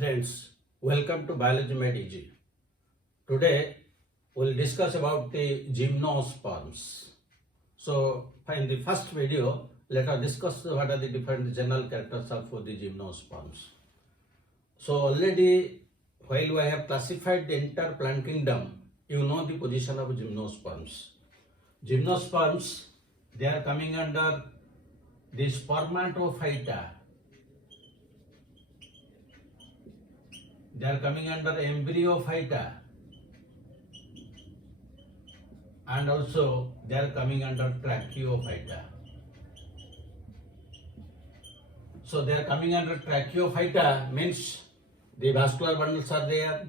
Friends, welcome to Biology Made Easy. Today we'll discuss about the gymnosperms. So in the first video, let us discuss what are the different general characters of the gymnosperms. So already while we have classified the entire plant kingdom, you know the position of gymnosperms. Gymnosperms, they are coming under the spermatophyta. They are coming under embryophyta, and also they are coming under tracheophyta. So they are coming under tracheophyta means the vascular bundles are there.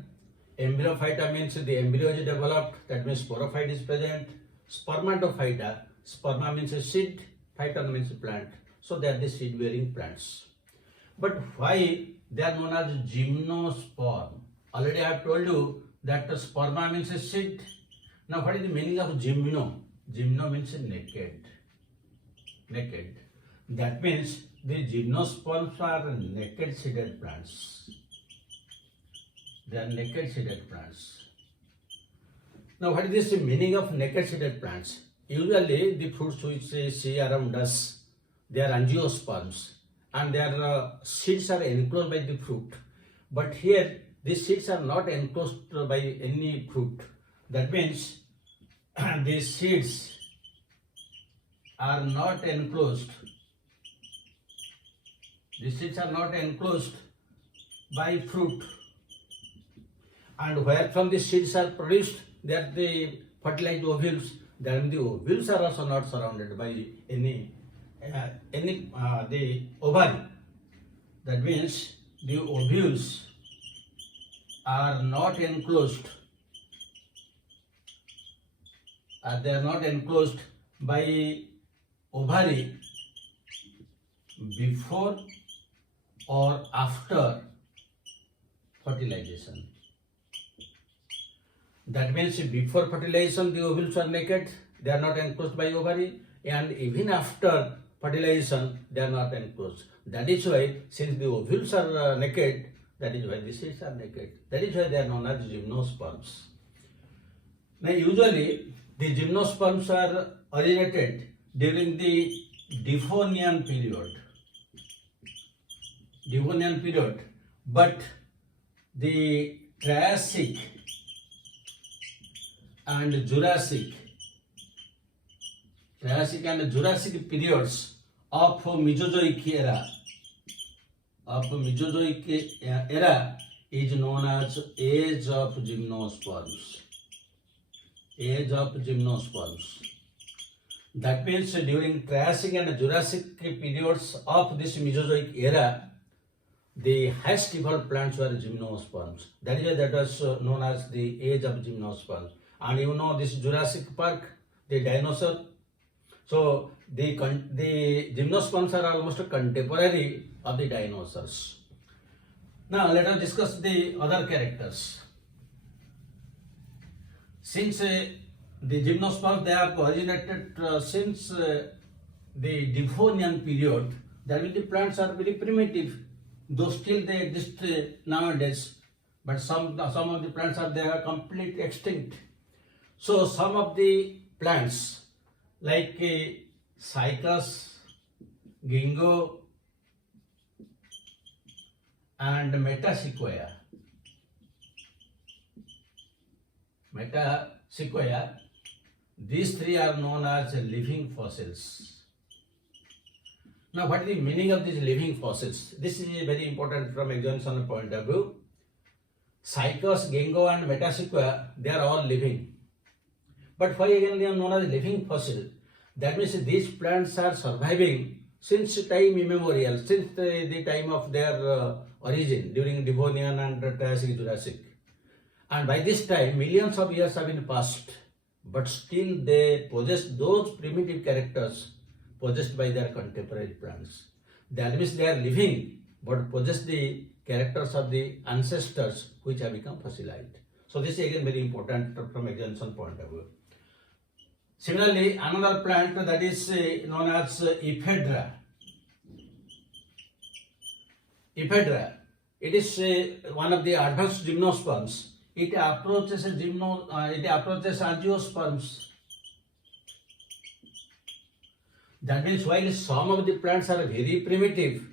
Embryophyta means the embryo is developed, that means sporophyte is present. Spermatophyta, sperma means a seed, phyton means a plant. So they are the seed bearing plants. But why they are known as gymnosperm? Already I have told you that the sperma means a seed. Now what is the meaning of gymno? Gymno means naked. Naked. That means the gymnosperms are naked seeded plants. They are naked seeded plants. Now what is the meaning of naked seeded plants? Usually the fruits which we see around us, they are angiosperms, and their seeds are enclosed by the fruit. But here, these seeds are not enclosed by any fruit. That means these seeds are not enclosed. These seeds are not enclosed by fruit. And where from the seeds are produced, they are the fertilized ovules. Then the ovules are also not surrounded by any the ovary. That means the ovules are not enclosed. They are not enclosed by ovary before or after fertilization. That means before fertilization the ovules are naked, they are not enclosed by ovary, and even after fertilization they are not enclosed. That is why, since the ovules are naked, that is why the seeds are naked. That is why they are known as gymnosperms. Now usually the gymnosperms are originated during the Devonian period. Devonian period, but the Triassic and Jurassic periods of Mesozoic era is known as age of gymnosperms. Age of gymnosperms. That means during Triassic and Jurassic periods of this Mesozoic era, the highest evolved plants were gymnosperms. That is why that was known as the age of gymnosperms. And you know this Jurassic Park, the dinosaur. So the gymnosperms are almost contemporary of the dinosaurs. Now let us discuss the other characters. Since the gymnosperms, they have originated since the Devonian period, that means the plants are very primitive, though still they exist nowadays. But some of the plants they are completely extinct. So some of the plants like cycas, ginkgo, and metasequoia, these three are known as living fossils. Now what is the meaning of these living fossils? This is very important from examination point of view. Cycas, ginkgo, and metasequoia, they are all living. But why again they are known as living fossil? That means these plants are surviving since time immemorial, since the time of their origin during Devonian and Triassic, Jurassic. And by this time, millions of years have been passed, but still they possess those primitive characters possessed by their contemporary plants. That means they are living, but possess the characters of the ancestors which have become fossilized. So this is again very important from examination point of view. Similarly, another plant that is known as ephedra. Ephedra. it is one of the advanced gymnosperms. It approaches angiosperms. That means while some of the plants are very primitive,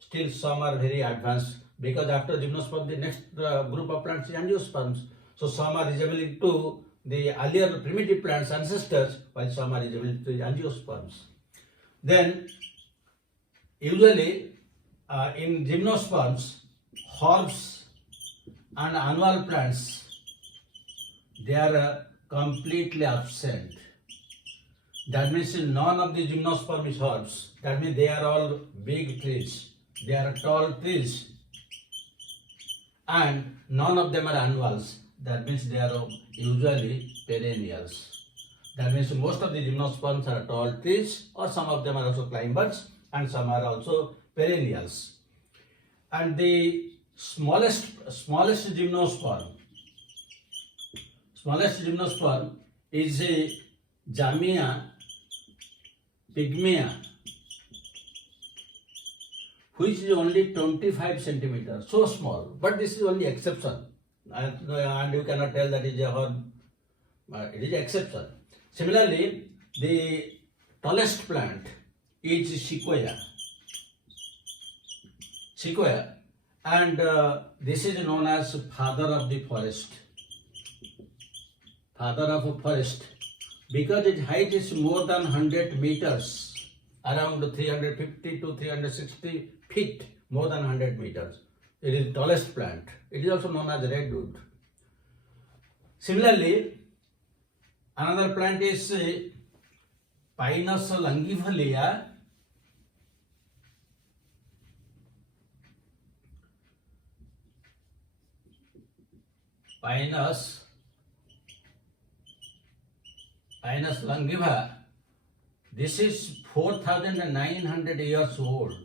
still some are very advanced, because after gymnosperm the next group of plants is angiosperms. So some are resembling to the earlier primitive plants ancestors, while some are resembling to the angiosperms. Then usually in gymnosperms, herbs and annual plants, they are completely absent. That means none of the gymnosperm is herbs. That means they are all big trees. They are tall trees. And none of them are annuals. That means they are usually perennials. That means most of the gymnosperms are tall trees, or some of them are also climbers, and some are also perennials. And the smallest gymnosperm is a Jamia pygmea, which is only 25 centimeters, so small. But this is only exception, and you cannot tell that is a herb. It is exception. Similarly, the tallest plant is sequoia, and this is known as father of the forest. Father of a forest, because its height is more than 100 meters, around 350 to 360 feet, more than 100 meters. It is the tallest plant. It is also known as redwood. Similarly, another plant is Pinus longifolia. Pinus longiva. This is 4,900 years old.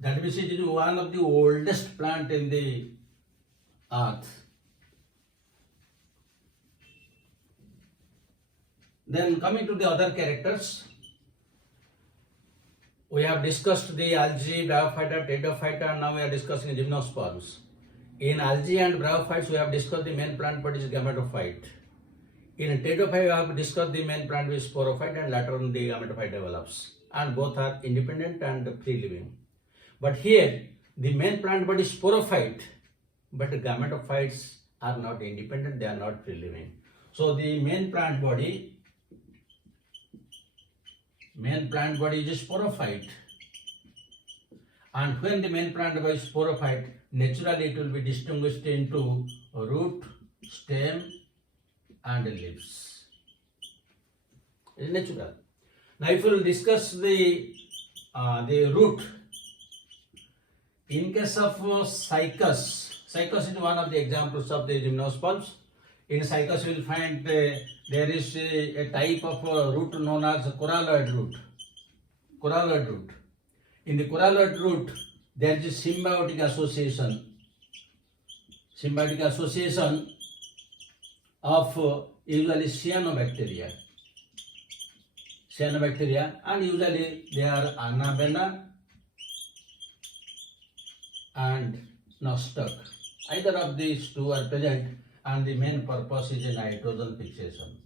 That means it is one of the oldest plant in the earth. Then coming to the other characters, we have discussed the algae, bryophyta, pteridophyta, and now we are discussing gymnosperms. In algae and bryophytes, we have discussed the main plant body is gametophyte. In pteridophyte, we have discussed the main plant is sporophyte, and later on the gametophyte develops. And both are independent and free living. But here, the main plant body is sporophyte, but the gametophytes are not independent, they are not free living. So the main plant body is sporophyte. And when the main plant body is sporophyte, naturally it will be distinguished into root, stem, and leaves. It is natural. Now if we will discuss the root, in case of cycas is one of the examples of the gymnosperms. In cycas you will find there is a type of root known as coralloid root. In the coralloid root, there is a symbiotic association of usually cyanobacteria, and usually they are Anabena and nostoc. Either of these two are present, and the main purpose is a nitrogen fixation.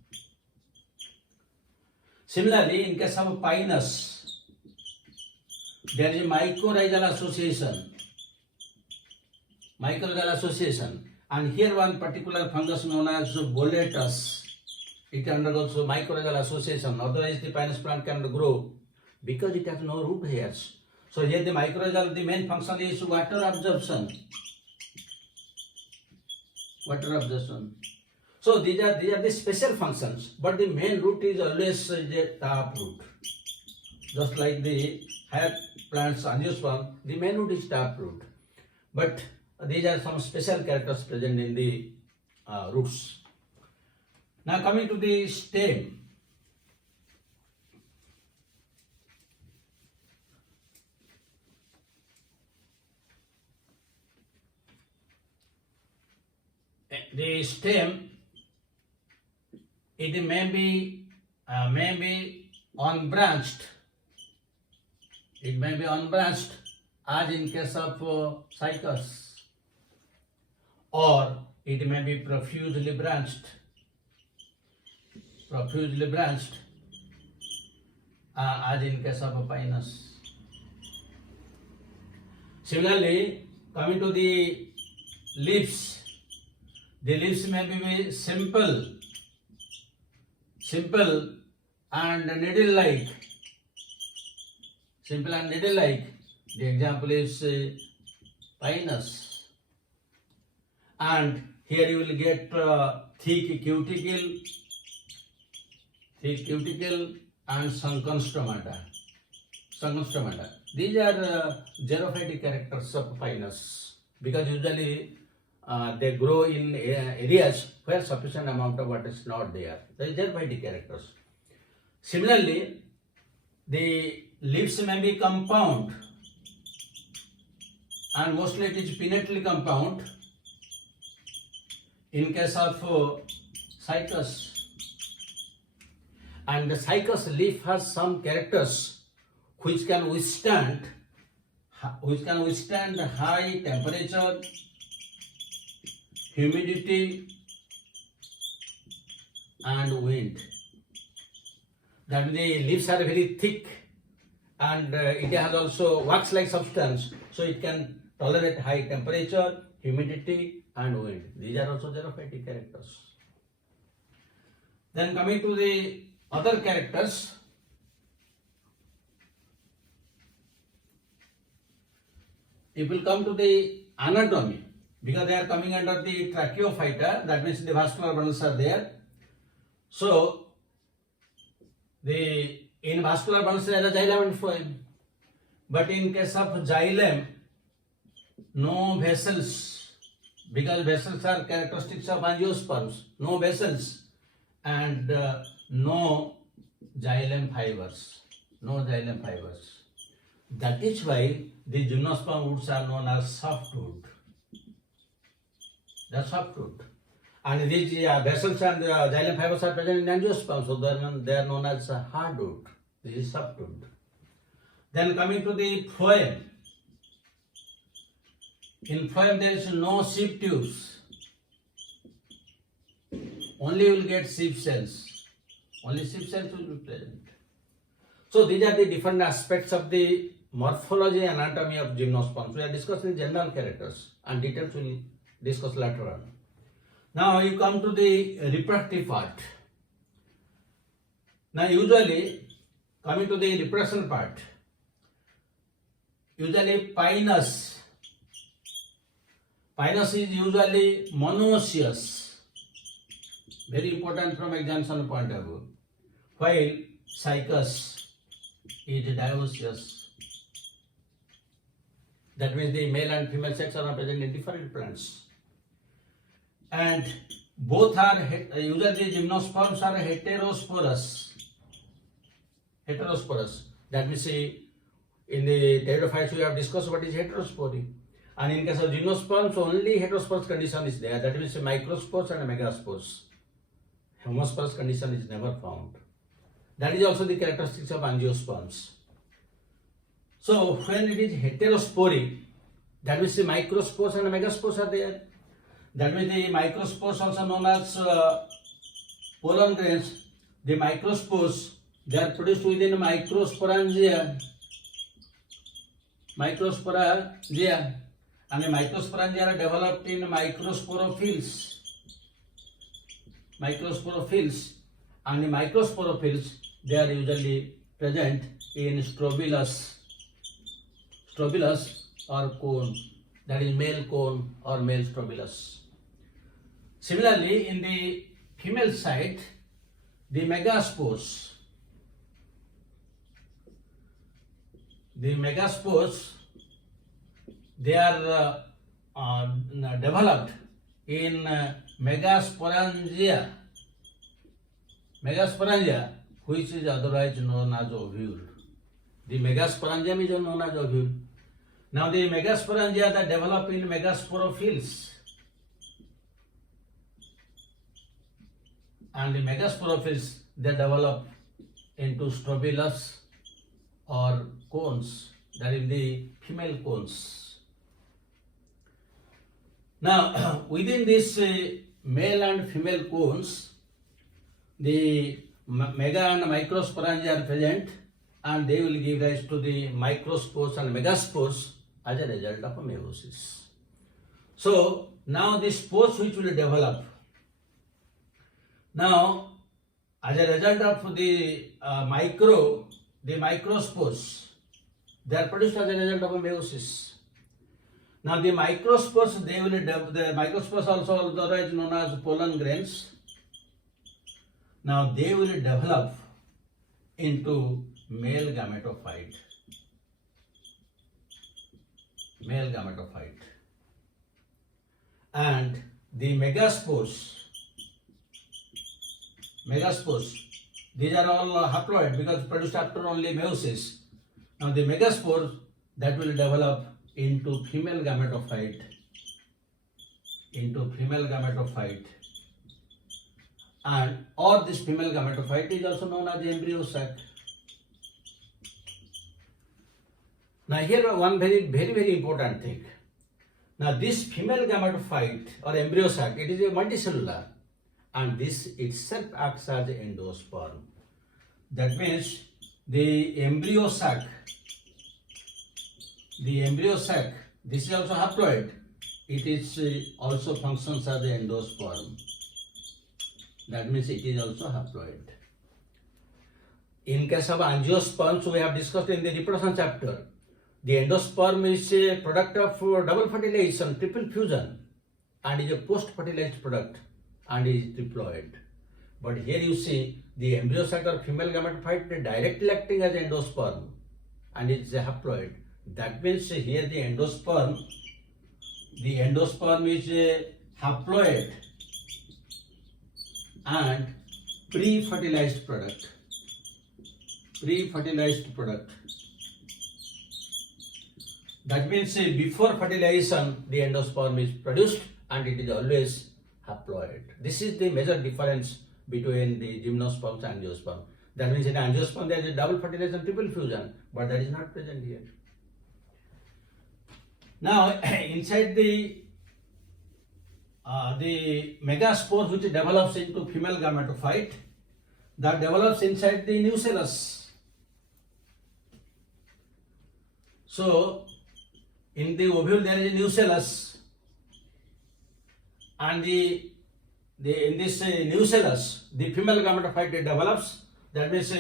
Similarly, in case of Pinus, there is a mycorrhizal association, and here one particular fungus known as boletus, it undergoes mycorrhizal association. Otherwise, the Pinus plant cannot grow because it has no root hairs. So here the mycorrhizal, the main function is water absorption. So these are the special functions, but the main root is always a tap root. Just like the higher plants, angiosperm, the main root is tap root. But these are some special characters present in the roots. Now coming to the stem. The stem, it may be unbranched. It may be unbranched, as in case of cycas, or it may be profusely branched, as in case of pinus. Similarly, coming to the leaves may be simple and needle-like. The example is pinus. And here you will get thick cuticle and sunken stomata. These are xerophytic characters of pinus, because usually they grow in areas where sufficient amount of water is not there. They are xerophytic characters. Similarly, the leaves may be compound, and mostly it is pinnately compound in case of cycas. And the cycas leaf has some characters which can withstand high temperature, humidity, and wind. That means the leaves are very thick, and it has also wax-like substance, so it can tolerate high temperature, humidity, and wind. These are also xerophytic characters. Then coming to the other characters, it will come to the anatomy, because they are coming under the tracheophyte, that means the vascular bundles are there. So, in vascular bundles there are xylem and phloem, but in case of xylem, no vessels, because vessels are characteristics of angiosperms, no vessels, and no xylem fibers. That is why the gymnosperm woods are known as softwood. They are softwood. And these vessels and xylem fibers are present in angiosperms, so they are known as hardwood. This is softwood. Then coming to the phloem. In phloem there is no sheep tubes. Only you will get sheep cells. Only sheep cells will be present. So these are the different aspects of the morphology and anatomy of gymnosperms. We are discussing general characters, and details we will discuss later on. Now you come to the reproductive part. Now usually, coming to the reproduction part, usually pinus is usually monoecious, very important from examination point of view, while cycas is dioecious. That means the male and female sex are present in different plants. And both are, usually gymnosperms are heterosporous. That means in the pteridophytes we have discussed what is heterospory. And in case of gymnosperms, only heterosporous condition is there. That means microspores and megaspores. Homosporous condition is never found. That is also the characteristics of angiosperms. So when it is heterospory, that means the microspores and megaspores are there. That means the microspores, also known as pollen grains, the microspores, they are produced within microsporangia. And the microsporangia are developed in microsporophylls. And the microsporophylls, they are usually present in strobilus or cone, that is male cone or male strobilus. Similarly, in the female side, the megaspores, they are developed in megasporangia, which is otherwise known as ovule. The megasporangium is known as ovule. Now the megasporangia that develop in megasporophylls, and the megasporophylls they develop into strobilus or cones. that is the female cones. Now, within this male and female cones, the mega and microsporangia are present, and they will give rise to the microspores and megaspores as a result of a meiosis. So, now the spores which will develop, now as a result of the microspores, they are produced as a result of a meiosis. Now the microspores, the microspores also otherwise known as pollen grains. Now they will develop into male gametophyte. And the megaspores, these are all haploid because produced after only meiosis. Now the megaspores that will develop into female gametophyte, and or this female gametophyte is also known as the embryo sac. Now here one very important thing. Now this female gametophyte or embryo sac, it is a multicellular, and this itself acts as an endosperm. That means the embryo sac, this is also haploid. It is also functions as an endosperm. That means it is also haploid. In case of angiosperms, we have discussed in the reproduction chapter. The endosperm is a product of double fertilization, triple fusion, and is a post-fertilized product and is triploid. But here you see the embryo sac or female gametophyte directly acting as endosperm, and it is a haploid. That means here the endosperm is a haploid and pre-fertilized product. That means before fertilization the endosperm is produced and it is always haploid. This is the major difference between the gymnosperms and angiosperm. That means in angiosperm there is a double fertilization, triple fusion, but that is not present here. Now inside the megaspore which develops into female gametophyte, that develops inside the nucellus. So in the ovule there is a nucellus, and in this nucellus the female gametophyte develops. That means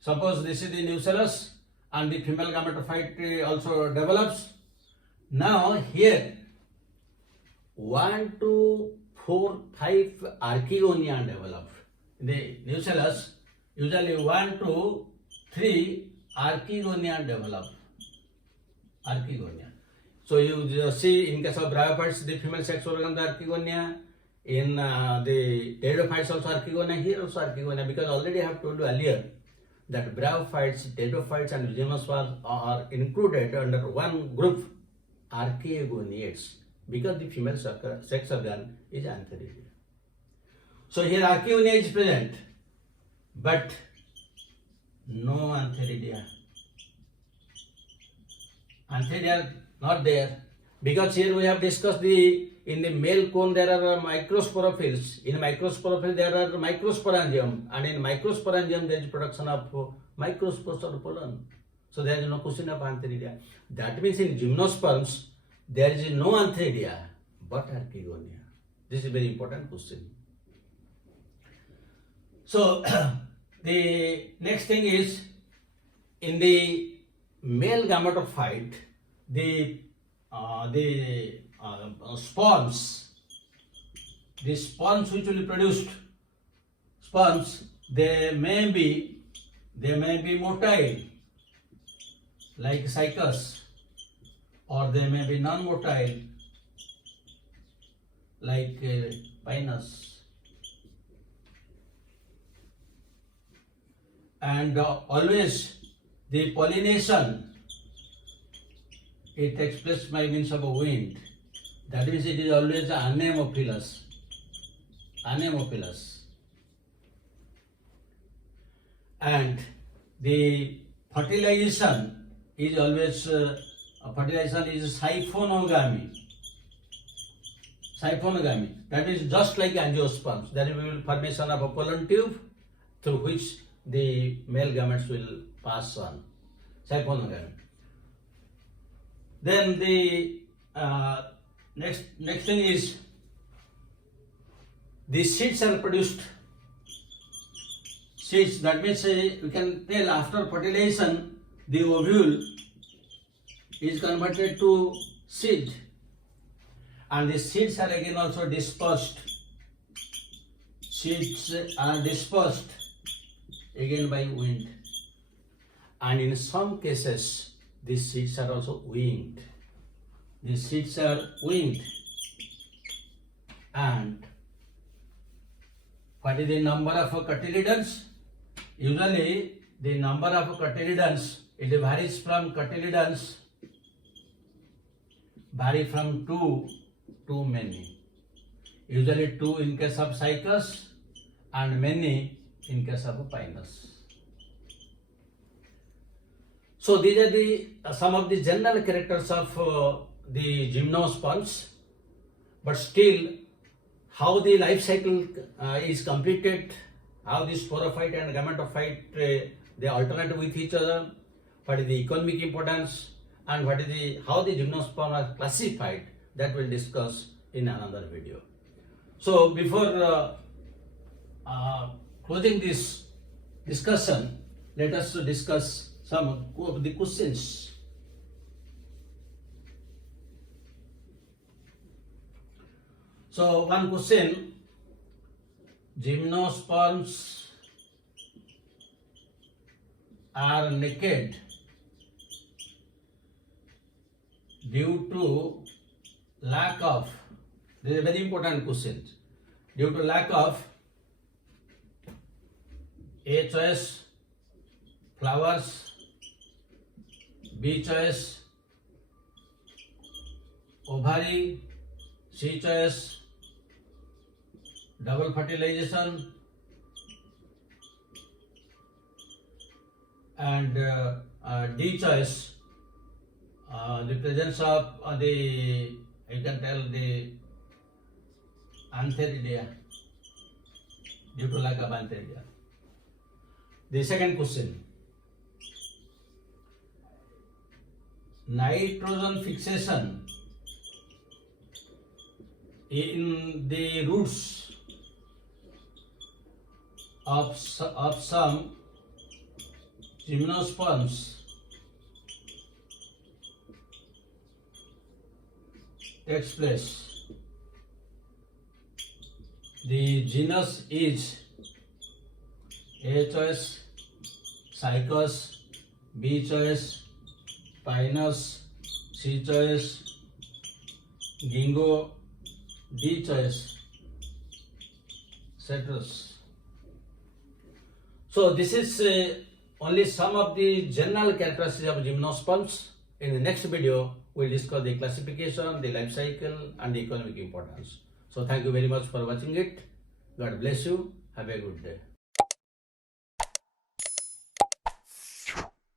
suppose this is the nucellus and the female gametophyte also develops. Now here 1, 2, 4, 5 archegonia develop. In the nucellus usually 1, 2, 3 archegonia develop. So you see in case of bryophytes the female sex organ the archegonia, in the pteridophytes also archegonia, here also archegonia, because already I have told you earlier that bryophytes, pteridophytes and gymnosperms are included under one group, archaeogoniates, because the female sex organ is antheridia. So here archaeogonia is present, but no antheridia. Antheridia not there, because here we have discussed in the male cone there are microsporophylls. In microsporophylls there are microsporangium, and in microsporangium there is production of microspores or pollen. So there is no question of antheridia. That means in gymnosperms there is no antheridia but archegonia. This is a very important question. So the next thing is, in the male gametophyte, the sperms which will be produced, they may be motile like cycas, or they may be non-motile like pinus. And always the pollination, it takes place by means of a wind. That means it is always anemophilous. And the fertilization is always fertilization is siphonogamy. Siphonogamy, that is just like angiosperms. There will be formation of a pollen tube through which the male gametes will pass on. Siphonogamy. Then the next thing is the seeds are produced. Seeds, that means we can tell after fertilization the ovule is converted to seed, and the seeds are again also dispersed. Seeds are dispersed again by wind, and in some cases these seeds are also winged. The seeds are winged. And what is the number of cotyledons? Usually the number of cotyledons, it varies from cotyledons, vary from 2 to many. Usually 2 in case of cycas and many in case of pinus. So these are the some of the general characters of the gymnosperms, but still how the life cycle is completed, how the sporophyte and gametophyte they alternate with each other, what is the economic importance, and what is the how the gymnosperms are classified, that we'll discuss in another video. So before closing this discussion, let us discuss some of the questions. So one question: gymnosperms are naked due to lack of, this is a very important question, due to lack of A choice flowers, B choice ovary, C choice double fertilization, and D choice the presence of the, you can tell, the antheridia, due to lack of antheridia. The second question: nitrogen fixation in the roots of some gymnosperms takes place. The genus is A choice Cycas, B choice Pinus, C choice Ginkgo, D choice Citrus. So this is only some of the general characteristics of gymnosperms. In the next video, we'll discuss the classification, the life cycle, and the economic importance. So thank you very much for watching it. God bless you. Have a good day.